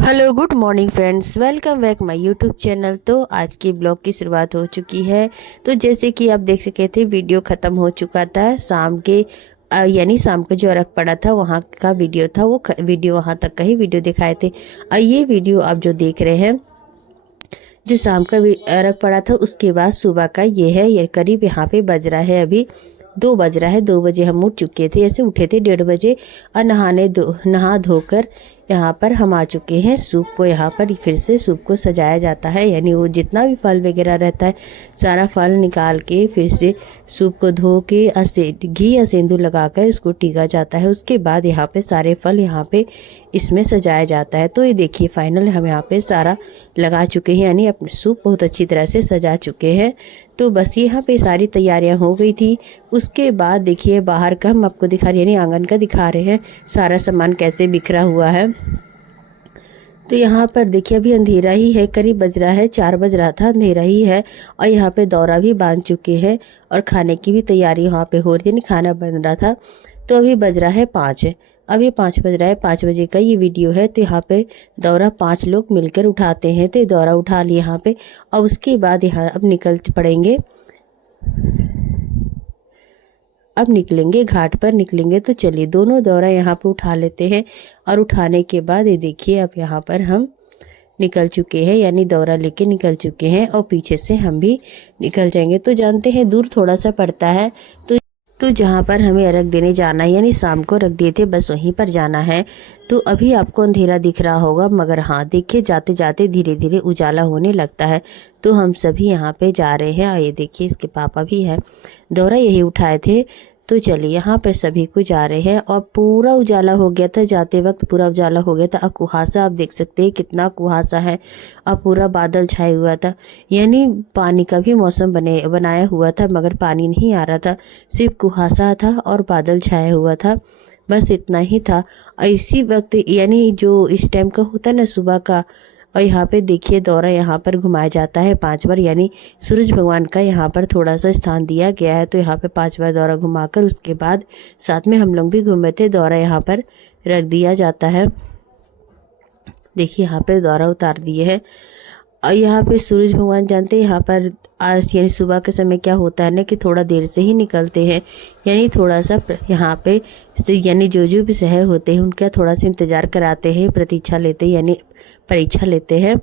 Hello good morning friends, welcome back my YouTube channel. तो आज की ब्लॉग की शुरुआत हो चुकी है। तो जैसे कि आप देख सके थे, वीडियो ख़त्म हो चुका था शाम के यानी शाम को जो अर्घ पड़ा था वहाँ का वीडियो था। वो वीडियो वहाँ तक का ही वीडियो दिखाए थे। और ये वीडियो आप जो देख रहे हैं, जो शाम का अर्घ पड़ा था उसके बाद सुबह का ये है। ये करीब यहाँ पे बज रहा है, अभी 2 बज रहा है। 2 बजे हम उठ चुके थे, ऐसे उठे थे 1:30 बजे। और नहा धोकर यहाँ पर हम आ चुके हैं। सूप को यहाँ पर फिर से सूप को सजाया जाता है, यानी वो जितना भी फल वगैरह रहता है सारा फल निकाल के फिर से सूप को धो के घी या सिंदूर लगाकर इसको टीका जाता है। उसके बाद यहाँ पे सारे फल यहाँ पे इसमें सजाया जाता है। तो ये देखिए, फाइनल हम यहाँ पे सारा लगा चुके हैं, यानी अपने सूप बहुत अच्छी तरह से सजा चुके हैं। तो बस यहाँ पे सारी तैयारियां हो गई थी। उसके बाद देखिए, बाहर का हम आपको दिखा रहे हैं, यानी आंगन का दिखा रहे हैं, सारा सामान कैसे बिखरा हुआ है। तो यहाँ पर देखिए, अभी अंधेरा ही है, करीब बज रहा है 4 बज रहा था, अंधेरा ही है। और यहाँ पे दौरा भी बांध चुके हैं और खाने की भी तैयारी वहाँ पे हो रही थी, खाना बन रहा था। तो अभी बज रहा है 5, अभी 5 बज रहा है। 5 बजे का ये वीडियो है। तो यहाँ पे दौरा 5 लोग मिलकर उठाते हैं। तो ये दौरा उठा लिया यहाँ पे, और उसके बाद यहाँ अब निकल पड़ेंगे। अब निकलेंगे, घाट पर निकलेंगे। तो चलिए दोनों दौरा यहाँ पे उठा लेते हैं। और उठाने के बाद ये देखिए, अब यहाँ पर हम निकल चुके हैं, यानी दौरा लेके निकल चुके हैं। और पीछे से हम भी निकल जाएंगे। तो जानते हैं दूर थोड़ा सा पड़ता है, तो जहाँ पर हमें अर्घ देने जाना है, यानी शाम को रख दिए थे, बस वहीं पर जाना है। तो अभी आपको अंधेरा दिख रहा होगा, मगर हाँ देखिए, जाते जाते धीरे धीरे उजाला होने लगता है। तो हम सभी यहाँ पे जा रहे हैं। और ये देखिए, इसके पापा भी है, दौरा यही उठाए थे। तो चलिए यहाँ पर सभी को जा रहे हैं। और पूरा उजाला हो गया था, जाते वक्त पूरा उजाला हो गया था। और कुहासा आप देख सकते हैं, कितना कुहासा है। और पूरा बादल छाए हुआ था, यानी पानी का भी मौसम बनाया हुआ था, मगर पानी नहीं आ रहा था, सिर्फ कुहासा था और बादल छाया हुआ था, बस इतना ही था। इसी वक्त, यानी जो इस टाइम का होता है ना, सुबह का। और यहाँ पे देखिए, दौरा यहाँ पर घुमाया जाता है 5 बार, यानी सूरज भगवान का यहाँ पर थोड़ा सा स्थान दिया गया है। तो यहाँ पे 5 बार दौरा घुमाकर उसके बाद साथ में हम लोग भी घूमे थे, दौरा यहाँ पर रख दिया जाता है। देखिए यहाँ पे दौरा उतार दिए है। और यहाँ पे सूरज भगवान, जानते हैं यहाँ पर आज यानी सुबह के समय क्या होता है ना, कि थोड़ा देर से ही निकलते हैं, यानी थोड़ा सा यहाँ पे यानी जो भी शहर होते हैं उनका थोड़ा सा इंतजार कराते हैं, प्रतीक्षा लेते हैं, यानी परीक्षा लेते हैं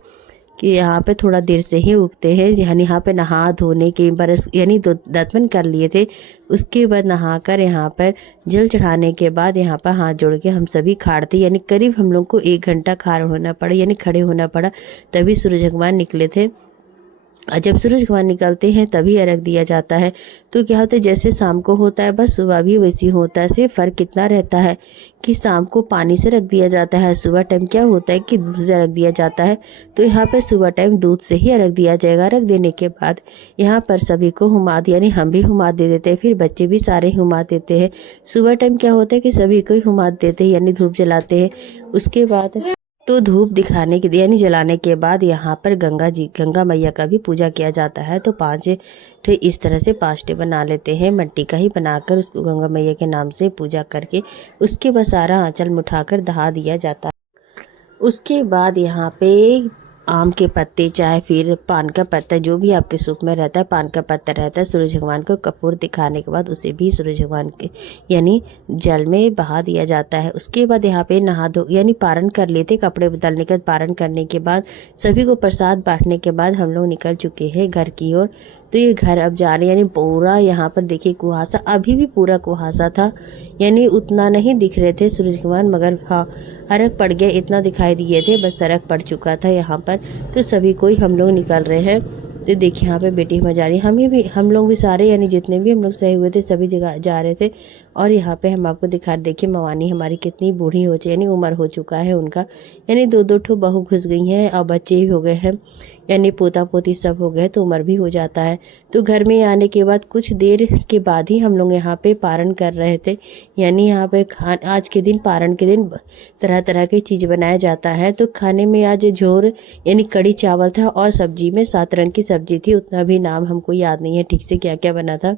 कि यहाँ पे थोड़ा देर से ही उगते हैं। यानी यहाँ पे नहा धोने के बरस यानी दातन कर लिए थे। उसके बाद नहाकर यहाँ पर जल चढ़ाने के बाद यहाँ पर हाथ जोड़ के हम सभी खाड़ते, यानी करीब हम लोग को 1 घंटा खाड़ होना पड़ा, यानी खड़े होना पड़ा, तभी सूरज भगवान निकले थे। और जब सूरज भगवान निकलते हैं तभी अर्घ दिया जाता है। तो क्या होता है, जैसे शाम को होता है, बस सुबह भी वैसी होता है। सिर्फ फ़र्क कितना रहता है कि शाम को पानी से रख दिया जाता है, सुबह टाइम क्या होता है कि दूध से रख दिया जाता है। तो यहाँ पर सुबह टाइम दूध से ही अर्घ दिया जाएगा। रख देने के बाद यहाँ पर सभी को हुमाद, यानी हम भी हुमाद दे देते हैं, फिर बच्चे भी सारे हुमाद देते हैं। सुबह टाइम क्या होता है कि सभी को हुमाद देते हैं, यानी धूप जलाते हैं। उसके बाद तो धूप दिखाने के यानी जलाने के बाद यहाँ पर गंगा मैया का भी पूजा किया जाता है। तो 5 ठे इस तरह से 5 ठे बना लेते हैं, मिट्टी का ही बनाकर उसको गंगा मैया के नाम से पूजा करके उसके बाद सारा आंचल में उठाकर दहा दिया जाता है। उसके बाद यहाँ पे आम के पत्ते, चाहे फिर पान का पत्ता, जो भी आपके सूप में रहता है, पान का पत्ता रहता है, सूरज भगवान को कपूर दिखाने के बाद उसे भी सूरज भगवान के यानी जल में बहा दिया जाता है। उसके बाद यहाँ पे नहा धो यानी पारण कर लेते, कपड़े बदलने के बाद पारण करने के बाद सभी को प्रसाद बांटने के बाद हम लोग निकल चुके हैं घर की ओर। तो ये घर अब जा रहे, यानी पूरा यहाँ पर देखिए कुहासा, अभी भी पूरा कुहासा था, यानी उतना नहीं दिख रहे थे सूरज भगवान, मगर हाँ अर्घ पड़ गया इतना दिखाई दिए थे, बस अर्घ पड़ चुका था यहाँ पर। तो सभी को ही हम लोग निकल रहे हैं। तो देखिए यहाँ पे बेटी हमारी जा रही है, हम लोग भी सारे, यानी जितने भी हम लोग सहे हुए थे सभी जगह जा रहे थे। और यहाँ पे हम आपको दिखा, देखिए मवानी हमारी कितनी बूढ़ी हो चुकी, यानी उम्र हो चुका है उनका, यानी 2-2 ठो बहू घुस गई हैं और बच्चे भी हो गए हैं, यानी पोता पोती सब हो गए, तो उम्र भी हो जाता है। तो घर में आने के बाद कुछ देर के बाद ही हम लोग यहाँ पे पारण कर रहे थे, यानी यहाँ पे आज के दिन पारण के दिन तरह तरह की चीज़ बनाया जाता है। तो खाने में आज झोर यानी कड़ी चावल था, और सब्जी में 7 रंग की सब्जी थी, उतना भी नाम हमको याद नहीं है ठीक से क्या क्या बना था,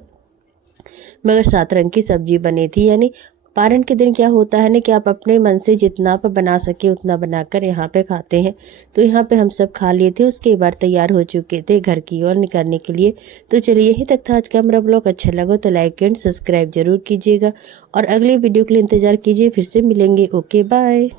मगर 7 रंग की सब्जी बनी थी, यानी पारण के दिन क्या होता है ना कि आप अपने मन से जितना आप बना सके उतना बनाकर यहाँ पे खाते हैं। तो यहाँ पे हम सब खा लिए थे, उसके बाद तैयार हो चुके थे घर की ओर निकलने के लिए। तो चलिए यही तक था आज का हमारा ब्लॉग। अच्छा लगा तो लाइक एंड सब्सक्राइब जरूर कीजिएगा और अगली वीडियो के लिए इंतजार कीजिए। फिर से मिलेंगे। Okay bye.